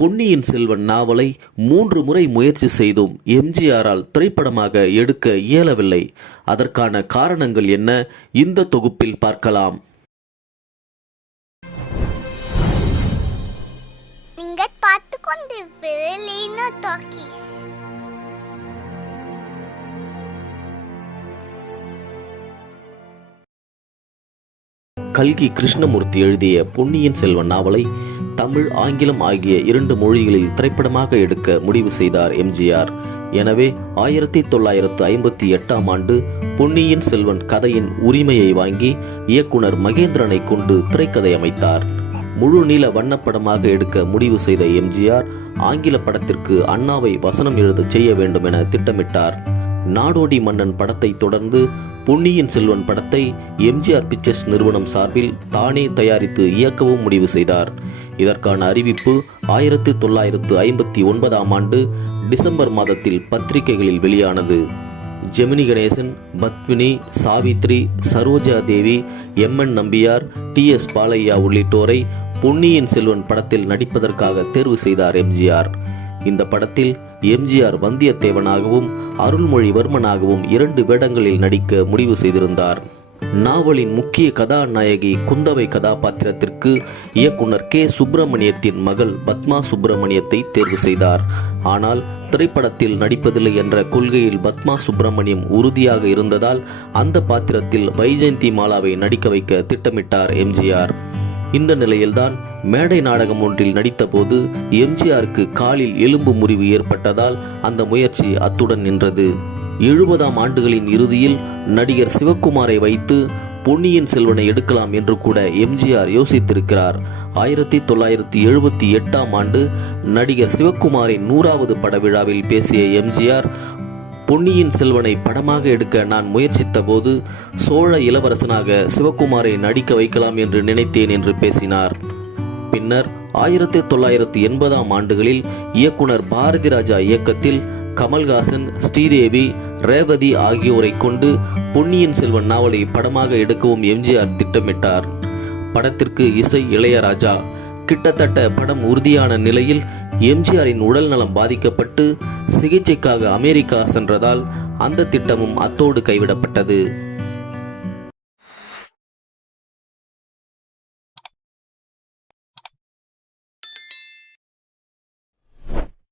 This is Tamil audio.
பொன்னியின் செல்வன் நாவலை மூன்று முறை முயற்சி செய்தும் எம்ஜிஆரால் திரைப்படமாக எடுக்க இயலவில்லை. அதற்கான காரணங்கள் என்ன? இந்த தொகுப்பில் பார்க்கலாம். கல்கி கிருஷ்ணமூர்த்தி எழுதிய பொன்னியின் செல்வன் நாவலை தமிழ் ஆங்கிலம் ஆகிய இரண்டு மொழிகளில் திரைப்படமாக எடுக்க முடிவு செய்தார் எம்ஜிஆர். எனவே ஆயிரத்தி தொள்ளாயிரத்து ஐம்பத்தி எட்டாம் ஆண்டு பொன்னியின் செல்வன் கதையின் உரிமையை வாங்கி இயக்குனர் மகேந்திரனை கொண்டு திரைக்கதை அமைத்தார். முழு நீள வண்ணப்படமாக எடுக்க முடிவு செய்த எம்ஜிஆர் ஆங்கில படத்திற்கு அண்ணாவை வசனம் எழுதச் செய்ய வேண்டும் என திட்டமிட்டார். நாடோடி மன்னன் படத்தை தொடர்ந்து பொன்னியின் செல்வன் படத்தை எம்ஜிஆர் பிக்சர்ஸ் நிறுவனம் சார்பில் தானே தயாரித்து இயக்கவும் முடிவு செய்தார். இதற்கான அறிவிப்பு ஆயிரத்தி தொள்ளாயிரத்து ஐம்பத்தி ஒன்பதாம் ஆண்டு டிசம்பர் மாதத்தில் பத்திரிகைகளில் வெளியானது. Gemini Ganesan Padmini Savitri Saroja Devi M N Nambiar T S Balaiah உள்ளிட்டோரை பொன்னியின் செல்வன் படத்தில் நடிப்பதற்காக தேர்வு செய்தார் எம்ஜிஆர். இந்த படத்தில் எம்ஜிஆர் வந்தியத்தேவனாகவும் அருள்மொழிவர்மனாகவும் இரண்டு வேடங்களில் நடிக்க முடிவு செய்திருந்தார். நாவலின் முக்கிய கதாநாயகி குந்தவை கதாபாத்திரத்திற்கு இயக்குனர் கே. சுப்பிரமணியத்தின் மகள் பத்மா சுப்பிரமணியத்தை தேர்வு செய்தார். ஆனால் திரைப்படத்தில் நடிப்பதில்லை என்ற கொள்கையில் பத்மா சுப்பிரமணியம் உறுதியாக இருந்ததால் அந்த பாத்திரத்தில் வைஜெயந்தி மாலாவை நடிக்க வைக்க திட்டமிட்டார் எம்ஜிஆர் இந்த நிலையில்தான் மேடை நாடகம் ஒன்றில் நடித்தபோது எம்ஜிஆருக்கு காலில் எலும்பு முறிவு ஏற்பட்டதால் அந்த முயற்சி அத்துடன் நின்றது. எழுபதாம் ஆண்டுகளின் இறுதியில் நடிகர் சிவக்குமாரை வைத்து பொன்னியின் செல்வனை எடுக்கலாம் என்று கூட எம்ஜிஆர் யோசித்திருக்கிறார். ஆயிரத்தி தொள்ளாயிரத்தி எழுபத்தி எட்டாம் ஆண்டு நடிகர் சிவக்குமாரின் நூறாவது பட விழாவில் பேசிய எம்ஜிஆர் பொன்னியின் செல்வனை படமாக எடுக்க நான் முயற்சித்த போது சோழ இளவரசனாக சிவகுமாரை நடிக்க வைக்கலாம் என்று நினைத்தேன் என்று பேசினார். பின்னர் ஆயிரத்தி தொள்ளாயிரத்தி எண்பதாம் ஆண்டுகளில் இயக்குனர் பாரதிராஜா இயக்கத்தில் கமல்ஹாசன் ஸ்ரீதேவி ரேவதி ஆகியோரை கொண்டு பொன்னியின் செல்வன் நாவலை படமாக எடுக்கவும் எம்ஜிஆர் திட்டமிட்டார். படத்திற்கு இசை இளையராஜா. கிட்டத்தட்ட படம் உறுதியான நிலையில் எம்ஜிஆரின் உடல் நலம் பாதிக்கப்பட்டு சிகிச்சைக்காக அமெரிக்கா சென்றதால் அந்த திட்டமும் அத்தோடு கைவிடப்பட்டது.